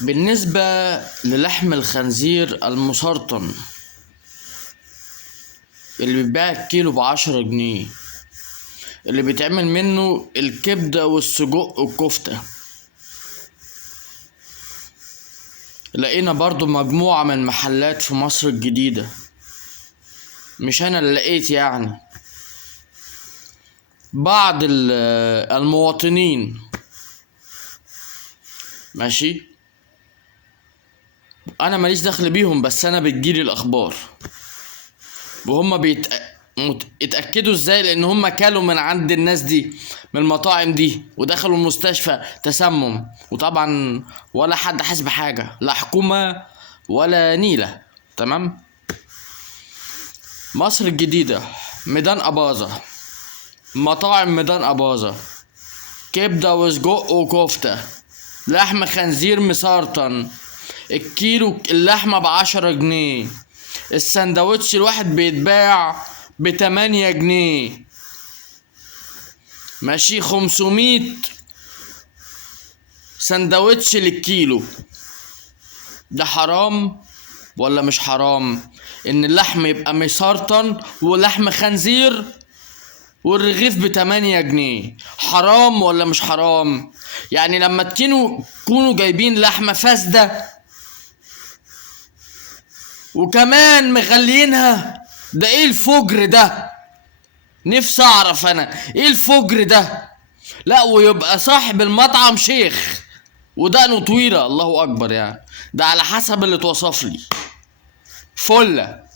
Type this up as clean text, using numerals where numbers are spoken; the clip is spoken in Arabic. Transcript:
بالنسبة للحم الخنزير المسرطن اللي بيتباع الكيلو ب10 جنيه، اللي بيتعمل منه الكبدة والسجق والكفتة، لقينا برضو مجموعة من محلات في مصر الجديدة، مش انا اللي لقيت يعني، بعض المواطنين ماشي، انا ماليش دخل بيهم، بس انا بتجيلي الاخبار وهم اتأكدوا ازاي؟ لان هم كلوا من عند الناس دي، من المطاعم دي، ودخلوا المستشفى تسمم، وطبعا ولا حد حاسس بحاجة، لا حكومة ولا نيلة. تمام. مصر الجديدة، ميدان أباظة، مطاعم ميدان أباظة، كبدة وسجق وكفتة، لحم خنزير مسرطن، الكيلو اللحمة ب10 جنيه، السندوتش الواحد بيتباع ب8 جنيه، ماشي، 500 سندوتش للكيلو. ده حرام ولا مش حرام ان اللحم يبقى مسرطن ولحم خنزير والرغيف ب8 جنيه؟ حرام ولا مش حرام؟ يعني لما تكونوا جايبين لحمة فاسدة وكمان مغلينها، ده ايه الفجر ده؟ نفسي اعرف انا ايه الفجر ده. لا، ويبقى صاحب المطعم شيخ ودقنه طويلة، الله اكبر، يعني ده على حسب اللي اتوصف لي. فله.